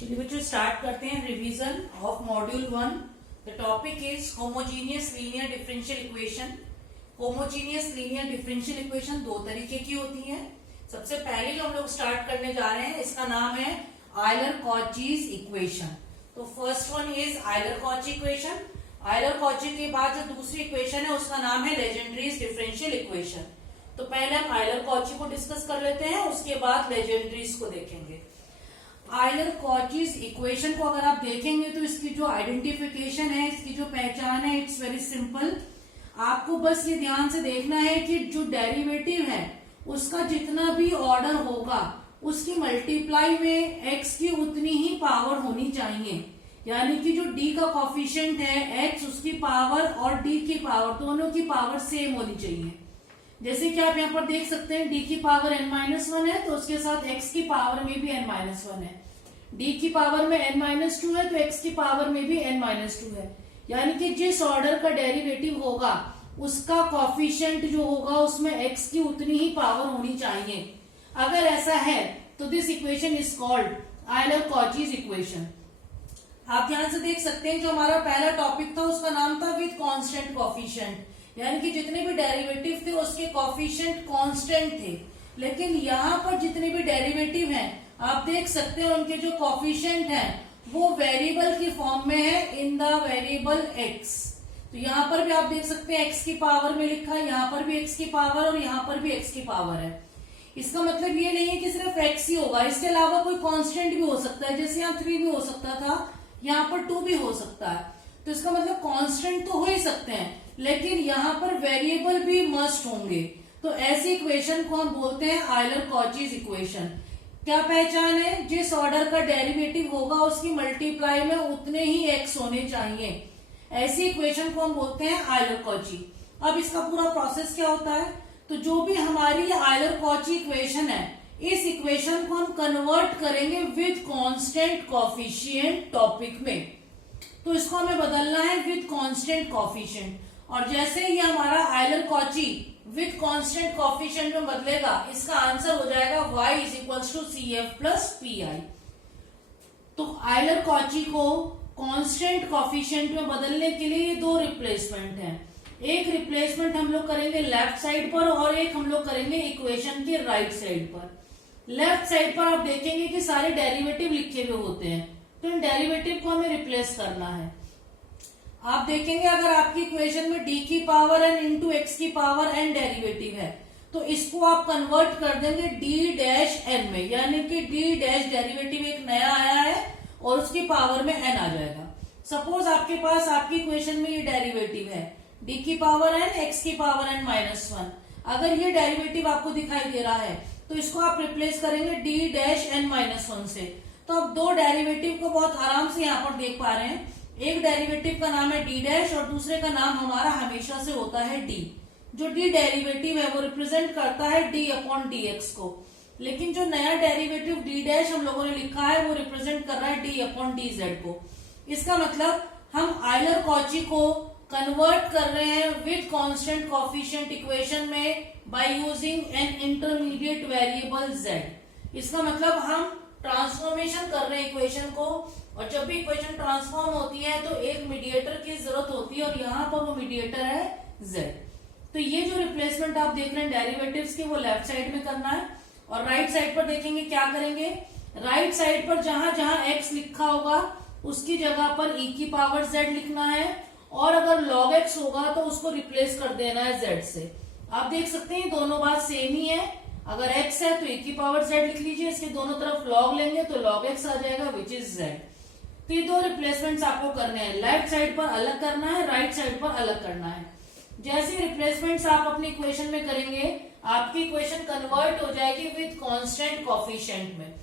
चलिए बच्चों स्टार्ट करते हैं revision of module 1। The topic is homogeneous linear differential equation. Homogeneous linear differential equation दो तरीके की होती है। सबसे पहले जो हम लोग स्टार्ट करने जा रहे हैं इसका नाम है आयलर-कॉचीज इक्वेशन। तो first one is Euler-Cauchy equation. Euler-Cauchy के बाद जो दूसरी इक्वेशन है उसका नाम है लेजेंड्रीज डिफरेंशियल इक्वेशन। तो पहले हम आयलर-कॉची को डिस्कस कर लेते हैं, उसके बाद लेजेंड्रीज को देखेंगे। आयलर-कॉचीज इक्वेशन को अगर आप देखेंगे तो इसकी जो आइडेंटिफिकेशन है, इसकी जो पहचान है, इट्स वेरी सिंपल। आपको बस ये ध्यान से देखना है कि जो डेरिवेटिव है उसका जितना भी ऑर्डर होगा उसकी मल्टीप्लाई में x की उतनी ही पावर होनी चाहिए। यानी कि जो d का कॉफिशिएंट है x, उसकी पावर और d की पावर दोनों की पावर सेम होनी चाहिए। जैसे कि आप यहाँ पर देख सकते हैं d की पावर n-1 है तो उसके साथ x की पावर में भी n-1 है। d की पावर में n-2 है तो x की पावर में भी n-2 है। यानी कि जिस ऑर्डर का डेरिवेटिव होगा उसका कॉफिशिएंट जो होगा उसमें x की उतनी ही पावर होनी चाहिए। अगर ऐसा है तो this equation is called Euler-Cauchy's equation. आप ध्यान से देख सकते हैं जो हमारा पहला टॉपिक था उसका नाम था विद कांस्टेंट कॉफिशिएंट, यानी कि जितने भी डेरिवेटिव थे उसके कॉफिशिएंट कांस्टेंट थे। लेकिन यहाँ पर जितने भी डेरिवेटिव हैं आप देख सकते हैं उनके जो कॉफिशिएंट हैं वो वेरिएबल की फॉर्म में है इन द वेरिएबल x। तो यहाँ पर भी आप देख सकते हैं x की पावर में लिखा है, यहाँ पर भी x की पावर और यहाँ पर भी x की पावर है। इसका मतलब ये नहीं है कि सिर्फ x ही होगा, इसके अलावा कोई कांस्टेंट भी हो सकता है। जैसे यहाँ 3 भी हो सकता था, यहाँ पर 2 भी हो सकता है। तो इसका मतलब कांस्टेंट तो हो ही सकते हैं, लेकिन यहाँ पर वेरिएबल भी मस्ट होंगे। तो ऐसी इक्वेशन को हम बोलते हैं आयलर-कॉचीज इक्वेशन। क्या पहचान है? जिस ऑर्डर का डेरिवेटिव होगा उसकी मल्टीप्लाई में उतने ही x होने चाहिए। ऐसी इक्वेशन को हम बोलते हैं आयलर-कॉची। अब इसका पूरा प्रोसेस क्या होता है? तो जो भी हमारी आयलर-कॉची इक्वेशन है, इस इक्वेशन को हम कन्वर्ट करेंगे विद कांस्टेंट कॉफिशिएंट टॉपिक में। तो इसको हमें बदलना है विद कांस्टेंट कॉफिशिएंट। और जैसे ही हमारा आयलर-कॉची विद कांस्टेंट कॉफिशिएंट में बदलेगा, इसका आंसर हो जाएगा y is equals to CF plus PI। तो आयलर-कॉची को कांस्टेंट कॉफिशिएंट में बदलने के लिए ये दो रिप्लेसमेंट हैं। एक रिप्लेसमेंट हम लोग करेंगे लेफ्ट साइड पर और एक हम लोग करेंगे इक्वेशन के राइट साइड पर। लेफ्ट साइड पर आप देखेंगे कि सारे डेरिवेटिव लिखे हुए होते हैं, तो इन डेरिवेटिव को हमें रिप्लेस करना है। आप देखेंगे अगर आपकी इक्वेशन में d की पावर n इंटू x की पावर n डेरिवेटिव है तो इसको आप कन्वर्ट कर देंगे d डैश n में, यानी कि d डैश डेरिवेटिव एक नया आया है और उसकी पावर में n आ जाएगा। सपोज आपके पास आपकी इक्वेशन में ये डेरिवेटिव है d की पावर n, x की पावर n-1। अगर ये डेरिवेटिव आपको दिखाई दे रहा है तो इसको आप रिप्लेस करेंगे d डैश n-1 से। तो अब दो डेरिवेटिव को बहुत आराम से यहाँ पर देख पा रहे हैं। एक डेरिवेटिव का नाम है d डैश और दूसरे का नाम हमारा हमेशा से होता है d। जो d डेरिवेटिव है वो रिप्रेजेंट करता है d अपॉन dx को, लेकिन जो नया डेरिवेटिव d डैश हम लोगों ने लिखा है वो रिप्रेजेंट कर रहा है d अपॉन dz को। इसका मतलब हम आयलर-कॉची को कन्वर्ट कर रहे हैं विद कांस्टेंट कॉफिशिएंट इक्वेशन में by using an intermediate variable z। इसका मतलब हम ट्रांसफॉर्मेशन कर रहे हैं इक्वेशन को, और जब भी इक्वेशन ट्रांसफॉर्म होती है तो एक मीडिएटर की जरूरत होती है और यहाँ पर वो मीडिएटर है z। तो ये जो रिप्लेसमेंट आप देख रहे हैं डेरिवेटिव्स के, वो लेफ्ट साइड में करना है। और राइट साइड पर देखेंगे क्या करेंगे। राइट साइड पर जहां जहां x लिखा होगा उसकी जगह पर e की पावर z लिखना है, और अगर log x होगा तो उसको रिप्लेस कर देना है z से। आप देख सकते हैं दोनों बात सेम ही है। अगर x है तो e की पावर z लिख लीजिए, इसके दोनों तरफ log लेंगे तो log x आ जाएगा विच इज z। तो ये दो रिप्लेसमेंट्स आपको करने हैं, लेफ्ट साइड पर अलग करना है, राइट साइड पर अलग करना है। जैसे रिप्लेसमेंट्स आप अपनी इक्वेशन में करेंगे आपकी इक्वेशन कन्वर्ट हो जाएगी विद कांस्टेंट कॉफिशिएंट में।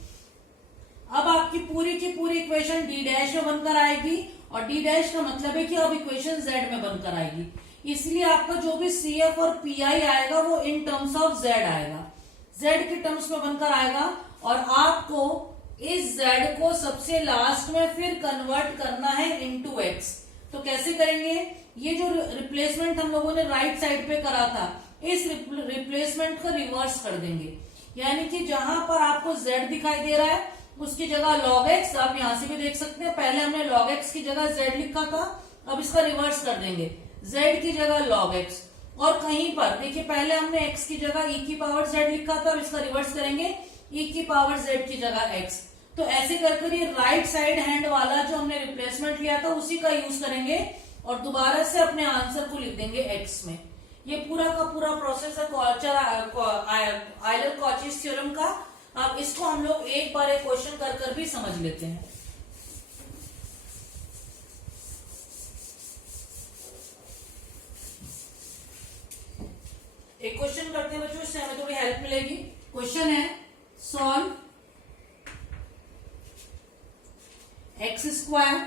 अब आपकी पूरी की पूरी इक्वेशन d डैश में बनकर आएगी, और d डैश का मतलब है कि अब इक्वेशन z में बनकर आएगी। इसलिए आपका जो भी CF और PI आएगा वो इन टर्म्स ऑफ z आएगा, z के टर्म्स में बनकर आएगा। और आपको इस z को सबसे लास्ट में फिर कन्वर्ट करना है इनटू x। तो कैसे करेंगे? ये जो रिप्लेसमेंट हम लोगों ने राइट साइड पे करा था, इस रिप्लेसमेंट को रिवर्स कर देंगे। यानी कि जहां पर आपको z दिखाई दे रहा है उसकी जगह log x, आप यहां से भी देख सकते हैं, पहले हमने log x की जगह z लिखा था, अब इसका रिवर्स कर देंगे, z की जगह log x। और कहीं पर देखिए पहले हमने x की जगह e की पावर z लिखा था, अब इसका रिवर्स करेंगे e की पावर z की जगह x। तो ऐसे कर ये राइट साइड हैंड वाला जो हमने रिप्लेसमेंट लिया था उसी का यूज करेंगे और दोबारा से अपने आंसर को लिख देंगे x में। ये पूरा का पूरा प्रोसेस है आयलर कॉचीज थ्योरम का। अब इसको हम लोग एक बार एक क्वेश्चन कर भी समझ लेते हैं। एक क्वेश्चन करते हैं बच्चों, इससे हमें थोड़ी हेल्प मिलेगी। क्वेश्चन है solve X square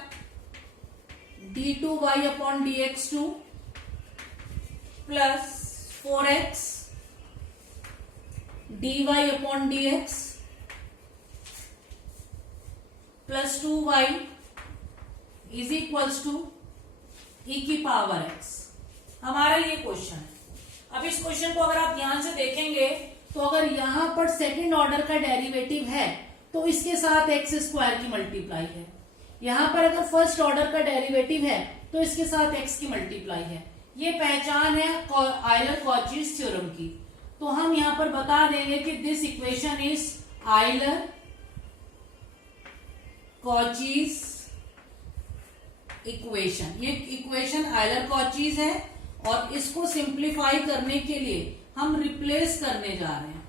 d2y upon dx2 plus 4x dy upon dx plus 2y is equals to e की पावर x। हमारा ये क्वेश्चन है। अब इस क्वेश्चन को अगर आप ध्यान से देखेंगे तो अगर यहां पर सेकंड ऑर्डर का डेरिवेटिव है तो इसके साथ एक्स स्क्वायर की मल्टीप्लाई है, यहां पर अगर फर्स्ट ऑर्डर का डेरिवेटिव है तो इसके साथ एक्स की मल्टीप्लाई है। ये पहचान है आयलर कॉचीज थ्योरम की। तो हम यहां पर बता देंगे कि this equation is Euler Cauchy's equation. ये इक्वेशन आयलर कॉचीज है और इसको सिंप्लीफाई करने के लिए हम रिप्लेस करने जा रहे हैं।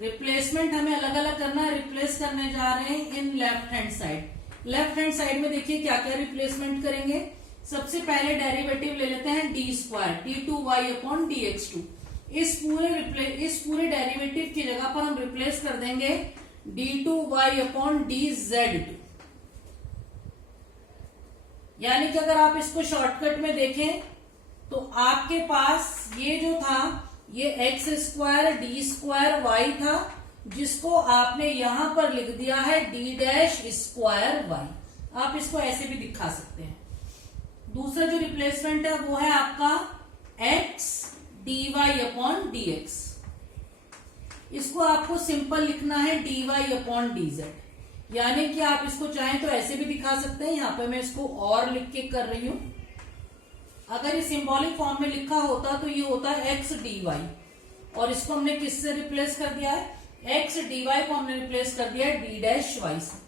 रिप्लेसमेंट हमें अलग अलग करना है, रिप्लेस करने जा रहे हैं in left hand side. Left hand side में देखिए क्या क्या रिप्लेसमेंट करेंगे। सबसे पहले डेरिवेटिव ले लेते हैं D square d2y upon dx2। इस पूरे डेरिवेटिव की जगह पर हम रिप्लेस कर देंगे d2y अपॉन dz2। यानी कि अगर आप इसको शॉर्टकट में देखें तो आपके पास ये जो था ये X square D square Y था, जिसको आपने यहां पर लिख दिया है डी डैश स्क्वायर वाई। आप इसको ऐसे भी दिखा सकते हैं। दूसरा जो रिप्लेसमेंट है वो है आपका X D Y upon D X. इसको आपको सिंपल लिखना है D Y upon D Z. यानी कि आप इसको चाहें तो ऐसे भी दिखा सकते हैं। यहां पे मैं इसको और लिख के कर रही हूं। अगर ये सिंबॉलिक फॉर्म में लिखा होता तो ये होता है एक्स डी वाई, और इसको हमने किससे रिप्लेस कर दिया है, एक्स डी वाई को हमने रिप्लेस कर दिया है डी डैश वाई से।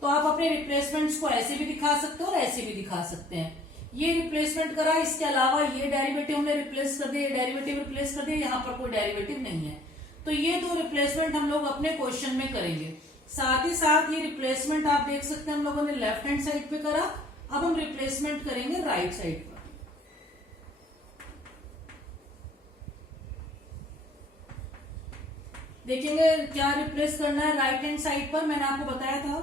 तो आप अपने रिप्लेसमेंट्स को ऐसे भी दिखा सकते हो और ऐसे भी दिखा सकते हैं। ये रिप्लेसमेंट करा, इसके अलावा ये डेरिवेटिव हमने रिप्लेस कर दिया, ये डेरिवेटिव रिप्लेस कर दिया, यहाँ पर कोई डेरिवेटिव नहीं है। तो ये दो रिप्लेसमेंट हम लोग अपने क्वेश्चन में करेंगे। साथ ही साथ ये रिप्लेसमेंट आप देख सकते हैं हम लोगों ने लेफ्ट हैंड साइड पे करा, अब हम रिप्लेसमेंट करेंगे राइट साइड पर। देखेंगे क्या रिप्लेस करना है राइट हैंड साइड पर। मैंने आपको बताया था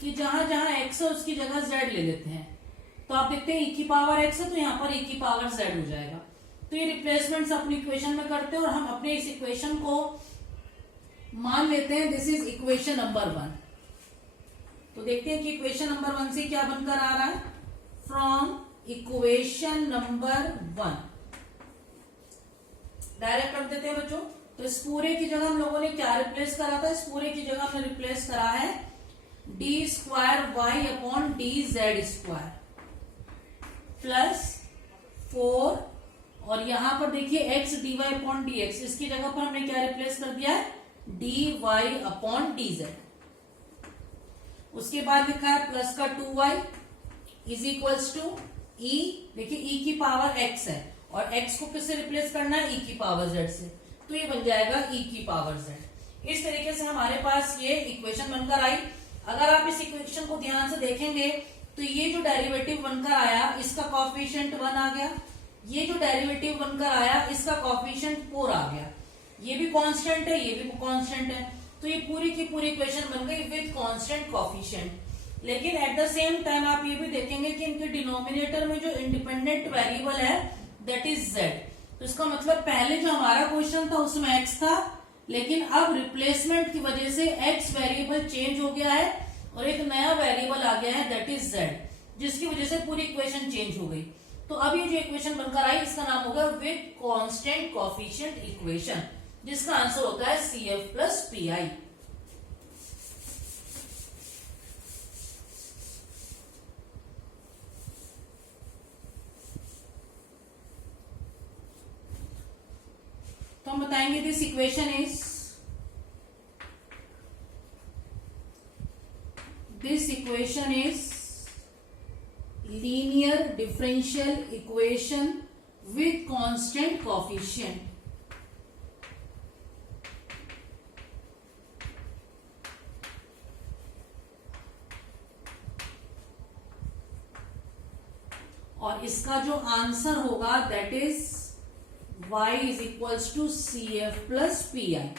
कि जहां जहां एक्स है उसकी जगह जेड ले लेते हैं। तो आप देखते हैं e की पावर x है तो यहाँ पर e की पावर z हो जाएगा। तो ये रिप्लेसमेंट्स अपनी इक्वेशन में करते हैं और हम अपने इस इक्वेशन को मान लेते हैं दिस इज इक्वेशन नंबर 1। तो देखते हैं कि इक्वेशन नंबर 1 से क्या बनकर आ रहा है। फ्रॉम इक्वेशन नंबर 1 डायरेक्ट कर देते हैं बच्चों। तो इस पूरे की जगह हम लोगों ने क्या रिप्लेस करा था, इस पूरे की जगह हमने रिप्लेस करा है D square Y upon D Z square plus 4, और यहां पर देखिए X D Y upon D X, इसकी जगह पर हमने क्या रिप्लेस कर दिया है D Y upon D Z. उसके बाद लिखा है प्लस का 2y इज इक्वल्स टू ई। देखिए e की पावर x है और x को किससे रिप्लेस करना है, e की पावर z से। तो ये बन जाएगा e की पावर z। इस तरीके से हमारे पास ये इक्वेशन बनकर आई। अगर आप इस इक्वेशन को ध्यान से देखेंगे तो ये जो डेरिवेटिव बनकर आया इसका कॉफिशिएंट 1 आ गया, ये जो डेरिवेटिव बनकर आया इसका कॉफिशिएंट 4 आ गया, ये भी कांस्टेंट है, ये भी कांस्टेंट है। तो ये पूरी की पूरी इक्वेशन बन गई विद कांस्टेंट कॉफिशिएंट। लेकिन एट द सेम टाइम आप ये भी देखेंगे कि इनके डिनोमिनेटर में जो इंडिपेंडेंट वेरिएबल है दैट इज z। तो इसका मतलब पहले जो हमारा क्वेश्चन था उसमें x था, लेकिन अब रिप्लेसमेंट की वजह से x वेरिएबल चेंज हो गया है और एक नया वेरिएबल आ गया है दैट इज z, जिसकी वजह से पूरी इक्वेशन चेंज हो गई। तो अब ये जो इक्वेशन बनकर आई इसका नाम होगा विद कांस्टेंट कोएफिशिएंट इक्वेशन, जिसका आंसर होता है CF plus PI। This equation is, this equation is linear differential equation with constant coefficient. और इसका जो आंसर होगा that is y is equals to C F plus P I.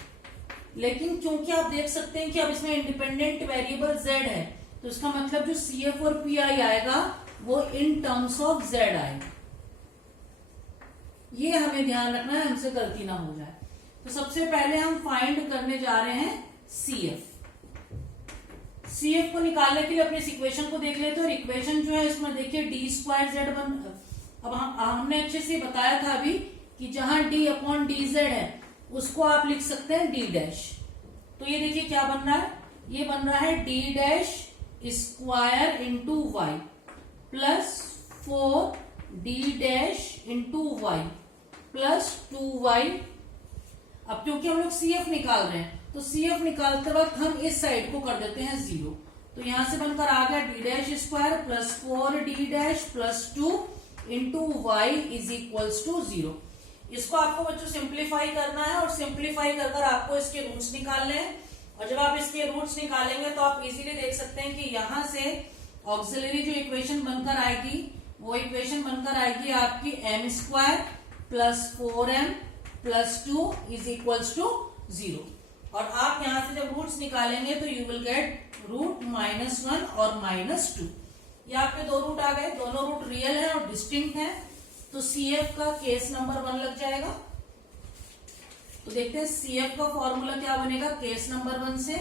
लेकिन क्योंकि आप देख सकते हैं कि अब इसमें इंडिपेंडेंट वेरिएबल z है, तो इसका मतलब जो सी एफ और पी आई आएगा वो इन टर्म्स ऑफ z आएगा. ये हमें ध्यान रखना है, हमसे गलती ना हो जाए. तो सबसे पहले हम फाइंड करने जा रहे हैं सी एफ. सी एफ को निकालने के लिए अपने इस इक्वेशन को देख लेते हैं. और इक्वेशन जो है इसमें देखिए डी स्क्वायर जेड बन, अब हमने अच्छे से बताया था अभी कि जहां डी अपॉन डी जेड है उसको आप लिख सकते हैं डी डैश. तो ये देखिए क्या बन रहा है, ये बन रहा है D dash square into Y plus 4 D dash into Y plus 2y. अब क्योंकि हम लोग सी एफ निकाल रहे हैं तो सी एफ निकालते वक्त हम इस साइड को कर देते हैं 0. तो यहां से बनकर आ गया D dash square plus 4 D dash plus 2 into Y is equals to 0. इसको आपको बच्चों सिंप्लीफाई करना है और सिंप्लीफाई कर आपको इसके रूट्स निकालने हैं. और जब आप इसके रूट्स निकालेंगे तो आप इजीली देख सकते हैं कि यहां से ऑक्सिलरी जो इक्वेशन बनकर आएगी वो इक्वेशन बनकर आएगी आपकी M square plus 4m plus 2 is equals to 0. और आप यहां से जब रूट्स निकालेंगे तो यू विल गेट रूट -1 और -2. ये आपके दो रूट आ गए, दोनों रूट रियल है और डिस्टिंक्ट है. तो CF का केस नंबर 1 लग जाएगा. तो देखते हैं CF का फॉर्मूला क्या बनेगा केस नंबर 1 से.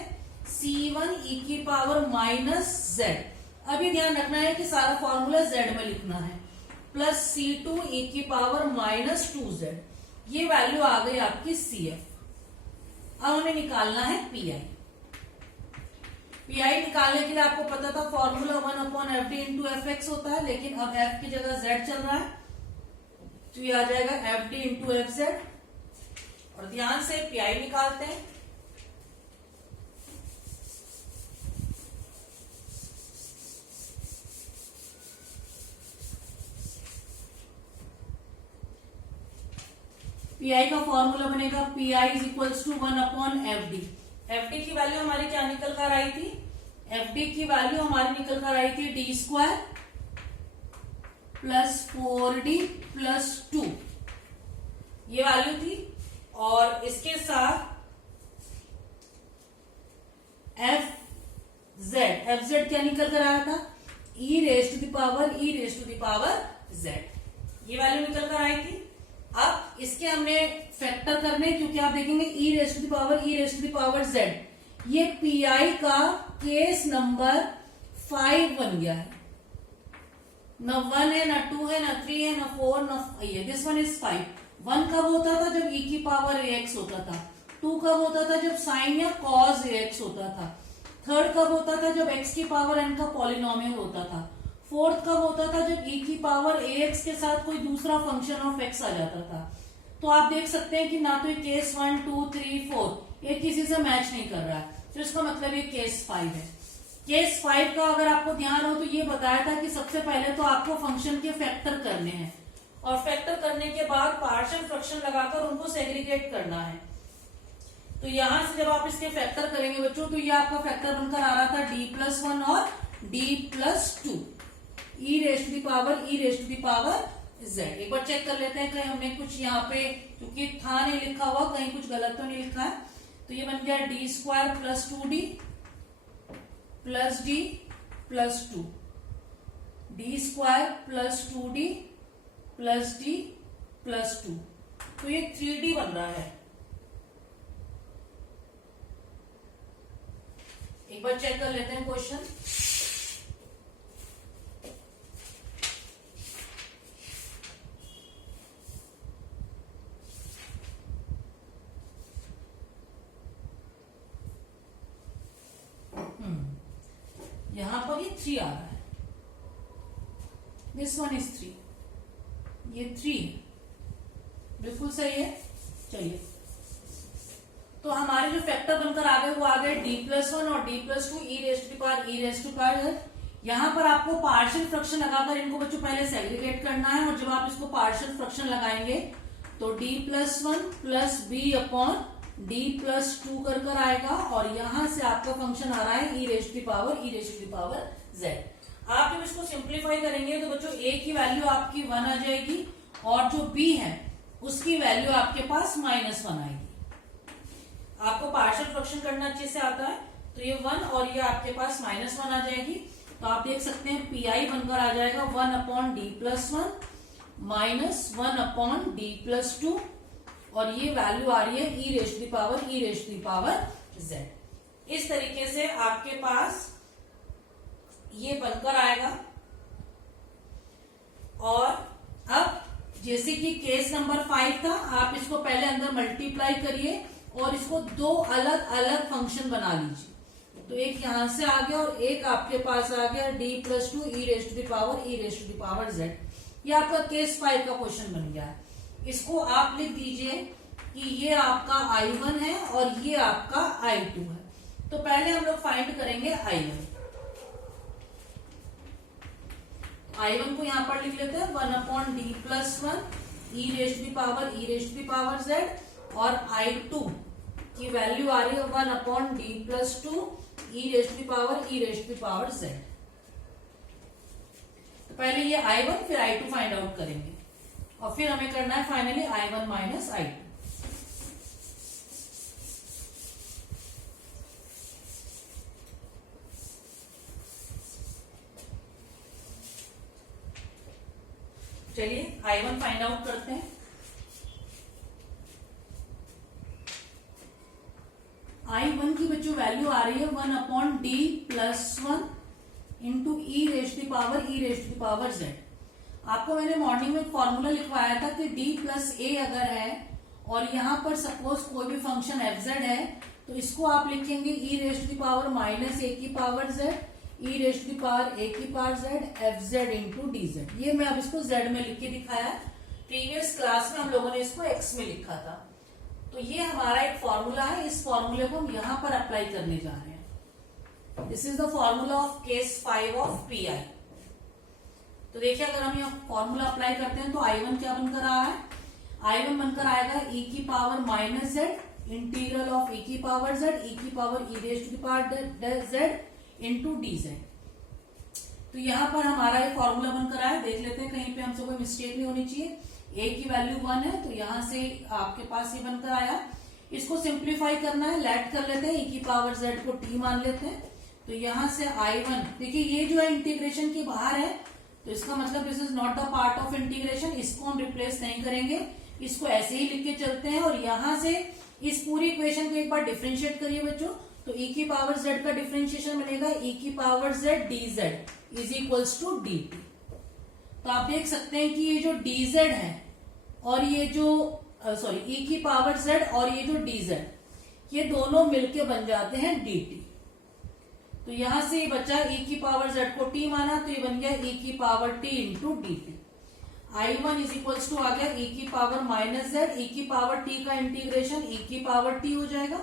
C1 e की पावर -z. अभी ध्यान रखना है कि सारा फॉर्मूला z में लिखना है. प्लस C2 e की पावर -2z. ये वैल्यू आ गई आपकी CF. अब हमें निकालना है PI. PI निकालने के लिए आपको पता था फॉर्मूला 1/fd इंटू fx होता है, लेकिन अब f की जगह z चल रहा है तो ये आ जाएगा fd इंटू fz. और ध्यान से PI निकालते हैं. PI का फॉर्मूला बनेगा PI is equals to 1/fd. fd की वैल्यू हमारी क्या निकल कर आई थी, fd की वैल्यू हमारी निकल कर आई थी D square plus 4d plus 2. ये वैल्यू थी. और इसके साथ fz क्या निकल कर आया था, e raise to the power z. ये वैल्यू निकल कर आई थी. अब इसके हमने फैक्टर करने, क्योंकि आप देखेंगे e raise to the power z. ये PI का केस नंबर 5 बन गया है. न 1 है, न 2 है, न 3 है, न 4, न ये दिस वन इज 5. 1 कब होता था जब e की पावर ax होता था. 2 कब होता था जब साइन या कॉज ax होता था. 3rd कब होता था जब x की पावर n का पॉलिनोमियल होता था. 4th कब होता था जब e की पावर ax के साथ कोई दूसरा फंक्शन ऑफ x आ जाता था. तो आप देख सकते हैं कि ना तो ये केस 1, 2, 3, 4 ये किसी से मैच नहीं कर रहा है. तो इसका मतलब ये केस 5 है. केस 5 का अगर आपको ध्यान हो तो ये बताया था कि सबसे पहले तो आपको फंक्शन के फैक्टर करने हैं और फैक्टर करने के बाद पार्शियल फ्रैक्शन लगाकर उनको सेग्रीगेट करना है. तो यहां से जब आप इसके फैक्टर करेंगे बच्चों तो ये आपका फैक्टर बनकर आ रहा था d+1 और d+2 e raise to the power z. एक बार चेक कर लेते हैं कहीं हमने कुछ यहाँ पे क्योंकि था नहीं लिखा हुआ, कहीं कुछ गलत तो नहीं लिखा है. तो ये बन गया d square plus 2d plus d plus 2 d square plus 2d plus d plus 2. तो ये 3d बन रहा है. एक बार चेक कर लेते हैं क्वेश्चन. यहां पर ये 3 आ रहा है. This one is 3. ये 3 बिल्कुल सही है. चलिए तो हमारे जो फैक्टर बनकर आ गए वो आ गए d+1 और d+2 e⁻⁻z। यहाँ पर आपको पार्शियल फ्रैक्शन लगाकर इनको बच्चों पहले सेग्रीगेट करना है, और जब आप इसको पार्शियल फ्रैक्शन लगाएंगे तो d+1 plus b upon d+2 कर आएगा, और यहां से आपका फंक्शन आ रहा है e⁻⁻z। आप जब इसको सिंप्लीफाई करेंगे तो बच्चों a की वैल्यू आपकी 1 आ जाएगी, और जो b है उसकी वैल्यू आपके पास -1 आएगी। आपको पार्शियल फ्रैक्शन करना अच्छे से आता है, तो ये 1 और ये आपके पास -1 आ जाएगी। तो आप देख सकते हैं pi बनकर आ जाएगा 1 अपॉन d+1 -1 अपॉन d+2, और ये वैल्यू आ रही है e⁻⁻z। इस तरीके से आपके पास ये बनकर आएगा। और अब जैसे कि केस नंबर 5 था, आप इसको पहले अंदर मल्टीप्लाई करिए और इसको दो अलग अलग फंक्शन बना लीजिए। तो एक यहां से आ गया और एक आपके पास आ गया d+2 e⁻⁻z। ये आपका केस 5 का क्वेश्चन बन गया है। इसको आप लिख दीजिए कि ये आपका I1 है और ये आपका I2 है। तो पहले हम लोग फाइंड करेंगे I1। I1 को यहां पर लिख लेते हैं 1 अपॉन d+1 e⁻⁻z, और I2 की वैल्यू आ रही है 1 अपॉन d+2 e⁻⁻z। तो पहले ये I1 फिर I2 फाइंड आउट करेंगे, और फिर हमें करना है फाइनली I1 माइनस I2। चलिए I1 फाइंड आउट करते हैं। I1 की बच्चों वैल्यू आ रही है 1 अपॉन d+1 इंटू e⁻⁻z। आपको मैंने मॉर्निंग में फॉर्मूला लिखवाया था कि d+a अगर है और यहाँ पर सपोज कोई भी फंक्शन fz है, तो इसको आप लिखेंगे e⁻⁻a⁻z fz इंटू dz। ये मैं अब इसको z में लिख के दिखाया। प्रीवियस क्लास में हम लोगों ने इसको x में लिखा था। तो ये हमारा एक फॉर्मूला है, इस फॉर्मूले को हम यहां पर अप्लाई करने जा रहे हैं। This is the formula of case 5 of pi. तो देखिए अगर हम यहाँ फॉर्मूला अप्लाई करते हैं तो I1 क्या बनकर आ रहा है, I1 बनकर आएगा e⁻⁻z integral of e⁻z e⁻e⁻z into dz। तो यहाँ पर हमारा ये फॉर्मूला बनकर आया। देख लेते हैं कहीं पे हमसे कोई मिस्टेक नहीं होनी चाहिए। a की वैल्यू 1 है, तो यहां से आपके पास ये बनकर आया। इसको सिंप्लीफाई करना है, लेट कर लेते हैं, e⁻z को t मान लेते हैं। तो यहां से I1 देखिए ये जो है इंटीग्रेशन के बाहर है, तो इसका मतलब this is not the part of integration. इसको हम रिप्लेस नहीं करेंगे, इसको ऐसे ही लिख के चलते हैं। और यहां से इस पूरी इक्वेशन को एक बार डिफरेंशिएट करिए बच्चों, तो e⁻z का डिफरेंशिएशन बनेगा e⁻z dz is equals to dt। तो आप देख सकते हैं कि ये जो dz है और ये जो e⁻z और ये जो dz, ये दोनों मिलके बन जाते हैं dt। तो यहां से ये बचा e⁻z को t माना, तो ये बन गया e⁻t into dt। I1 is equals to आ गया e⁻−z, e⁻t का इंटीग्रेशन e⁻t हो जाएगा।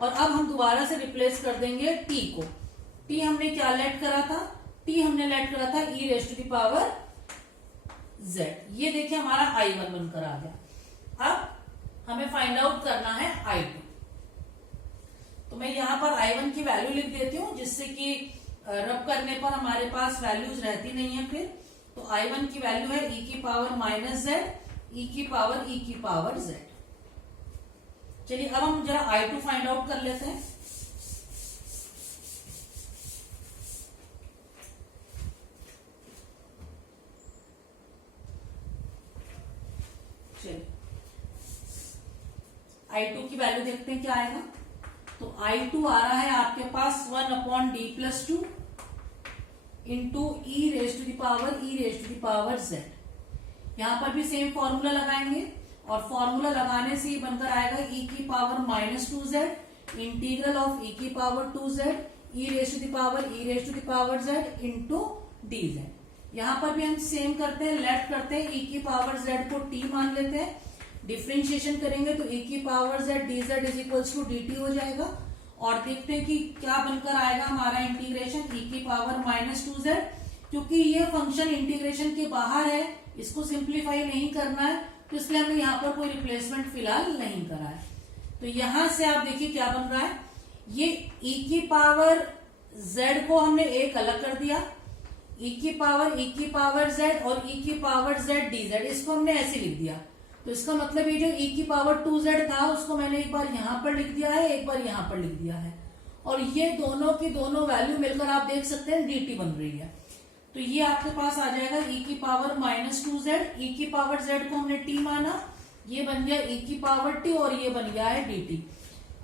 और अब हम दोबारा से रिप्लेस कर देंगे t को। t हमने क्या लेट करा था, t हमने लेट करा था e⁻z। ये देखिए हमारा I1 बनकर आ गया। अब हमें फाइंड आउट करना है I2। तो मैं यहां पर I1 की वैल्यू लिख देती हूँ, जिससे कि रब करने पर हमारे पास वैल्यूज रहती नहीं है फिर। तो I1 की वैल्यू है e⁻−z e⁻z। चलिए अब हम जरा I2 फाइंड आउट कर लेते हैं। चलिए I2 की वैल्यू देखते हैं क्या आएगा। तो I2 आ रहा है आपके पास 1 अपॉन d+2 इंटू e⁻z। यहां पर भी सेम फॉर्मूला लगाएंगे, और फॉर्मूला लगाने से ही बनकर आएगा e⁻−2z integral of e⁻2z e⁻z into dz। यहां पर भी हम सेम करते हैं, लेट करते हैं, e⁻z को t मान लेते हैं। डिफ्रेंशिएशन करेंगे तो e की power z dz is equals to dt हो जाएगा। और देखते हैं कि क्या बनकर आएगा हमारा इंटीग्रेशन e की पावर -2z। क्योंकि ये फंक्शन इंटीग्रेशन के बाहर है, इसको सिंप्लीफाई नहीं करना है, तो इसलिए हमने यहाँ पर कोई रिप्लेसमेंट फिलहाल नहीं करा है। तो यहां से आप देखिए क्या बन रहा है, ये e की पावर z को हमने एक अलग कर दिया, e की पावर z और e की पावर z dz, इसको हमने ऐसे लिख दिया। तो इसका मतलब ये जो e की पावर 2z था उसको मैंने एक बार यहां पर लिख दिया है, एक बार यहां पर लिख दिया है, और ये दोनों की दोनों वैल्यू मिलकर आप देख सकते हैं dt बन रही है। तो ये आपके पास आ जाएगा e की पावर -2z, e की पावर z को हमने t माना, ये बन गया e की पावर t और ये बन गया है dt।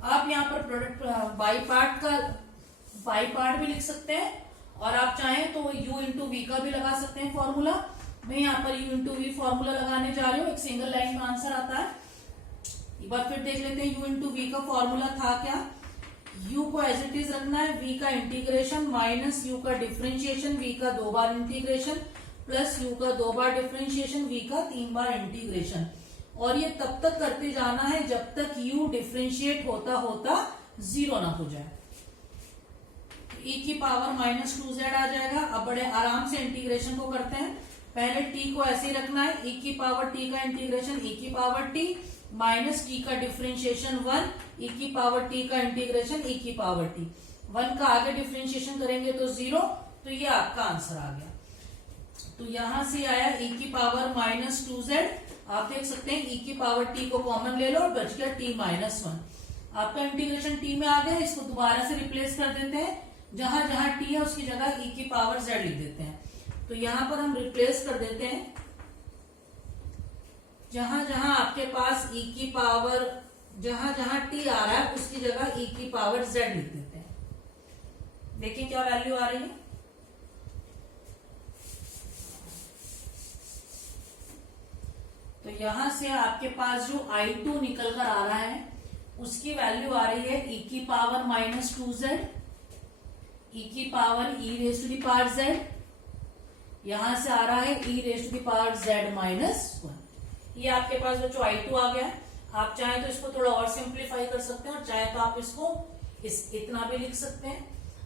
आप यहाँ पर प्रोडक्ट बाई पार्ट भी लिख सकते हैं, और आप चाहें तो u इंटू वी का भी लगा सकते हैं फॉर्मूला। मैं यहाँ पर u इंटू वी फॉर्मूला लगाने जा रही हूँ, एक सिंगल लाइन में आंसर आता है। एक बार फिर देख लेते हैं u इंटू वी का फॉर्मूला था क्या, u को एज इट इज रखना है, v का इंटीग्रेशन माइनस u का डिफ्रेंशिएशन, v का 2 बार इंटीग्रेशन प्लस u का 2 बार डिफ्रेंशिएशन, v का 3 बार इंटीग्रेशन, और ये तब तक करते जाना है जब तक u डिफ्रेंशिएट होता होता 0 ना हो जाए। e की पावर -2z आ जाएगा। अब बड़े आराम से इंटीग्रेशन को करते हैं। पहले t को ऐसे ही रखना है, e की पावर t का इंटीग्रेशन e की पावर t माइनस t का डिफ्रेंशिएशन 1, e की पावर t का इंटीग्रेशन e की पावर t, 1 का आगे डिफ्रेंशिएशन करेंगे तो 0, तो ये आपका आंसर आ गया। तो यहां से आया e की पावर -2z, आप देख सकते हैं e की पावर t को कॉमन ले लो और बच गया t -1। आपका इंटीग्रेशन t में आ गया, इसको दोबारा से रिप्लेस कर देते हैं, जहां जहां t है उसकी जगह e की पावर z लिख देते हैं। तो यहां पर हम रिप्लेस कर देते हैं, जहां जहां आपके पास e की पावर, जहां जहां t आ रहा है उसकी जगह e की पावर z लिख देते हैं। देखिए क्या वैल्यू आ रही है, तो यहां से आपके पास जो I2 निकल कर आ रहा है उसकी वैल्यू आ रही है e की पावर -2z, e की power e raise to the power z, यहां से आ रहा है e raise to the power z -1। ये आपके पास बच्चों I2 आ गया। आप चाहें तो इसको थोड़ा और सिंप्लीफाई कर सकते हैं, और चाहे तो आप इसको इतना भी लिख सकते हैं।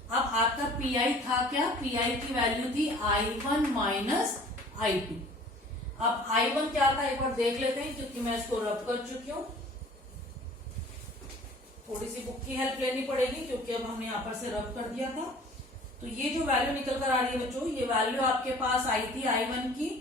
अब आपका PI था क्या, PI की वैल्यू थी I1 माइनस I2। अब I1 क्या था एक बार देख लेते हैं, क्योंकि मैं इसको रब कर चुकी हूं, थोड़ी सी बुक की हेल्प लेनी पड़ेगी क्योंकि अब हमने यहां पर से रब कर दिया था। तो ये जो वैल्यू निकल कर आ रही है बच्चों, ये वैल्यू आपके पास आई थी I1 की